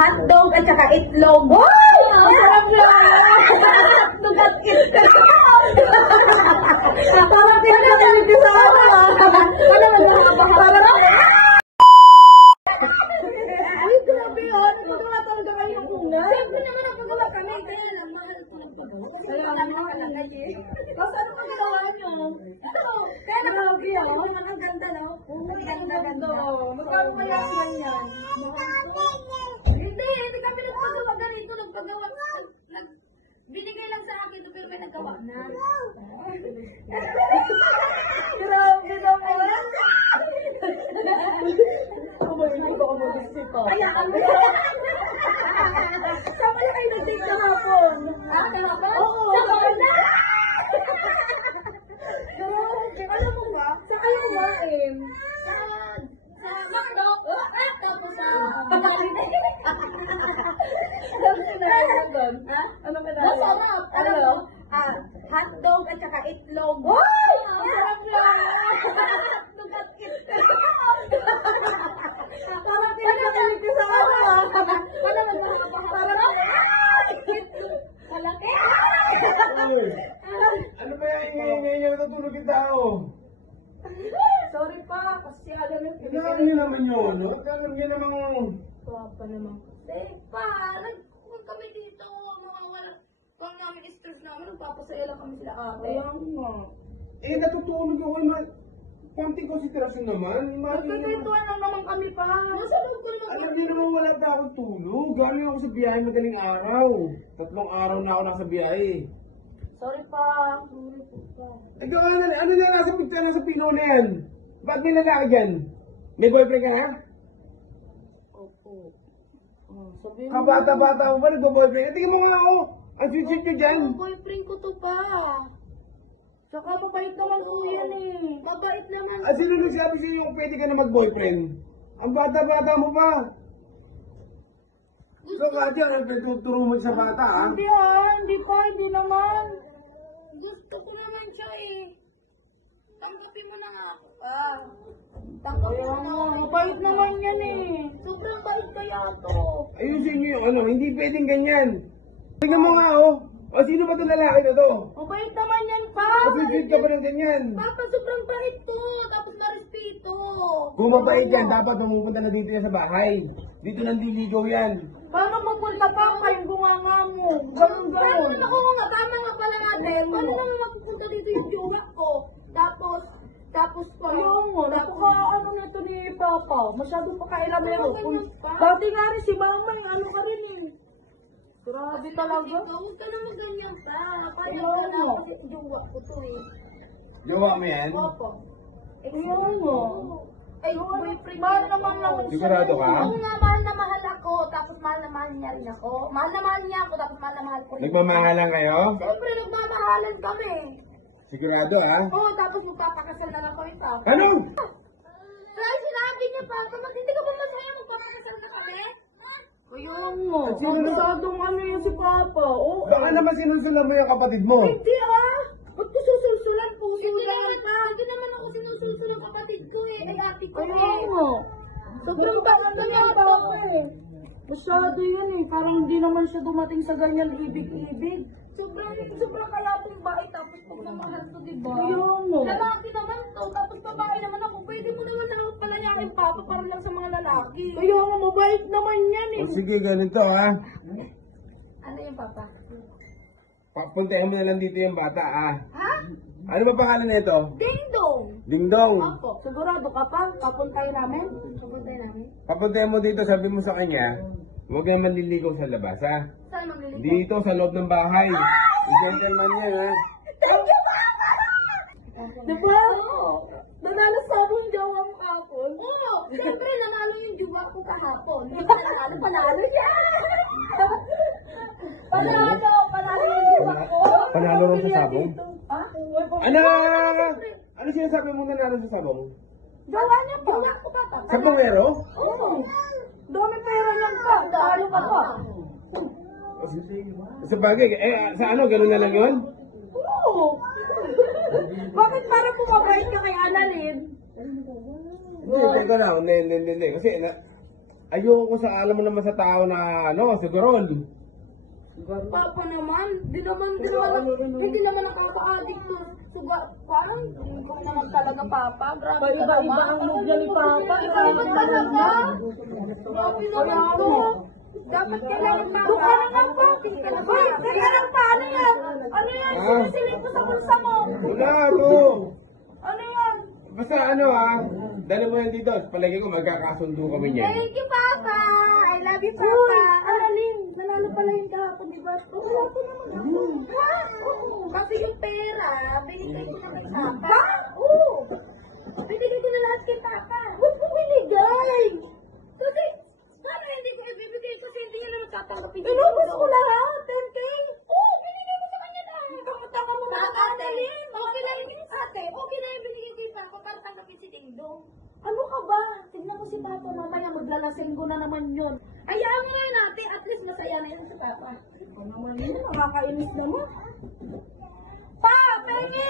hotdog at saka itlog. Wow! Ang sarap lang! Hotdog at itlog! Parang pinakatalit ko sa ano. Ano ba nakapahara? Ay, grabe yun. Nagpagawa talaga kayo ng una. Siyempre naman nagpagawa kami. Kaya lang, mahal ko nagpagawa. Basta ano pa ginawa nyo? Kaya grabe yun. Ang ganda, no? Ang ganda. Magkano mo lang yan? Hindi kami nagpagawa ganito. Nagpagawa. Binigay lang sa akin, pero may naggawa na. Grabe naman. Hindi ko mag-isip ko. Kaya kami. Saan kaya kayo nag-take kahapon? Kahapon? Oo. Alam mo ba? Saan kayo kumain? Sa McDo. Tapos sa... Ano ba na? Masarap. Ano? Hotdog at saka itlog. Wow! Ang sarap lang! Hotdog at itlog. Parang pinakatalit ko sa ano. Ano ba nakapahara? Malaki. Ano ba yung ingay niya natutulog yung tao? Sorry pa, kasi alam mo. Kailangan niyo naman yun, no? Kailangan niyo naman. Pa naman. Kasi pa, kung kami dito, mga wala. Kung namin stress namin, nagpapasaya lang kami sila ate. Ayan nga. Eh, natutulog ako naman. Konting konsentrasyon naman. Nagkakwentuhan lang naman kami pa. Nasa loob ko naman. Alam niyo naman wala pa akong tulog. Galing ako sa biyahe madaling araw. 3 araw na ako nasa biyahe. Sorry pa. Sorry pa. Ikaw, ano na nasa pino na yan? Ba't may lalaki dyan? May boyfriend ka na? Opo. Sabi mo. Kabata-bata mo ba nagbo-boyfriend? Tingnan mo nga ako. Ang sweet-sweet nyo dyan. Boyfriend ko to pa. Tsaka mabait naman po yan eh. Mabait naman. Sino nagsabi sa inyo pwede ka na mag-boyfriend? Ang bata-bata mo pa. So, Katya, ano tuturo mo sa bata, ha? Hindi hindi naman. Gusto ko naman siya eh. Tanggapin mo na nga ako. Tanggapin mo na nga. Mabait naman yan eh. Sobrang bait kaya to. Ayusin nyo yung ano, hindi pwedeng ganyan. Tingnan mo nga, oh. O, sino ba itong lalaki na to? Mabait naman yan pa. Sweet ka pa ng ganyan. Papa, sobrang bait to. Tapos marespeto. Kung mabait yan, dapat pumupunta na dito yan sa bahay. Dito nang diligaw yan. Paano magpunta pa kayo bunganga mo? Ganun. Ako nga, tama nga pala natin. Paano naman magpupunta dito yung jowa ko? Tapos pa. Ayaw mo, napaka nito ni Papa. Masyado pa kailamero. Dati nga rin si Mama, ano ka rin eh. Grabe talaga. Huwag ka naman ganyan pa. Ayaw mo. Kasi jowa ko to eh. Gawa mo yan? Opo. Ayaw mo. Ay, boyfriend. Mahal naman lang. Sigurado ka? Oo nga, mahal na mahal ako. Tapos mahal na mahal niya rin ako. Mahal na mahal niya ako. Tapos mahal na mahal ko rin. Nagmamahalan kayo? Siyempre, nagmamahalan kami. Sigurado, ha? Oo, tapos magpapakasal na lang kami pa. Ano? Ay, sinabi niya pa. Hindi ka ba masaya magpapakasal na kami? Ayaw mo. Masyadong ano yun si Papa. Oo. Baka naman sinusulan mo yung kapatid mo. Hindi Ba't ko susulsulan po? Hindi naman ako sinusulsulan kapatid ko eh. Ay, ate ko eh. Ayaw mo. Sobrang taon na yan, Papa eh. Masyado yan eh. Parang hindi naman siya dumating sa ganyan ibig-ibig. Sobrang kaya itong bahay tapos pagmamahal to, diba? Ayaw mo. Lalaki naman to, tapos babae naman ako. Pwede mo naman ako palayakin, Papa, para lang sa mga lalaki. Ayaw mo, mabait naman yan eh. O sige, ganito, ha? Ano yung Papa? Papuntahin mo na lang dito yung bata, ha? Ha? Ano ba pangalan nito? Ding-dong! Dingdong. Opo. Sigurado ka pa? Papuntahin namin? Papuntahin mo dito, sabi mo sa kanya, huwag naman liligaw sa labas, ha? Saan mamili? Dito, sa loob ng bahay. Yung gentleman yan, ha? Thank you, Papa! Diba? Nanalo sa mo yung jowa mo kahapon? Oo! Siyempre, nanalo yung jowa ko kahapon. Hindi ka panalo siya! Panalo yung jowa ko! Panalo rin sa sabong? Ha? Ano sinasabi mo nanalo sa sabong? Jowa niya pa! Jowa ko pa! Sa bungero? Oo! Dami pera lang pa! Talo ka pa! Sa bagay, sa ano, gano'n na lang yun? Oo! Bakit parang pumabait ka kay Annalyn? Hindi, teka lang, hindi. Kasi, ayoko sa alam mo naman sa tao na ano, sigurol. Papa naman, hindi naman nakaka-addict to. Parang, hindi ko naman talaga, Papa. Grabe ka naman. Iba-iba ang mood ni Papa. Grabe talaga. Grabe naman to. Dapat kailangan Papa. Doon ka na nga, Papa. Kaya lang pa, ano yan? Ano yan? Sinisilip ko sa bulsa mo. Wala, to. Ano yan? Basta ano dala mo yan dito. Palagi ko magkakasundo kami niyan. Thank you, Papa. I love you, Papa. Aralin, nanalo pala yung kahapon, di ba? Wala ko naman ako. Ha? Oo. Kasi yung pera, binigay ko na kay Papa. Oo. Binigay ko na lahat kay Papa. Huwag ko binigay. Kasi, paano hindi ko ibibigay kasi hindi niya naman tatanggapin. Inubos ko lahat, 10K. Oo, binigay mo sa kanya na. Kamuta mo na Aralin. Okay na yung ate. Okay na yung binigay kay Papa para tanggapin si Dingdong. Ano ka ba? Tignan mo si Papa mamaya, maglalasing ko na naman yun. Ayaan mo yan ate, at least masaya na yan si Papa. Ito naman yun, nakakainis naman. Pa, pengi!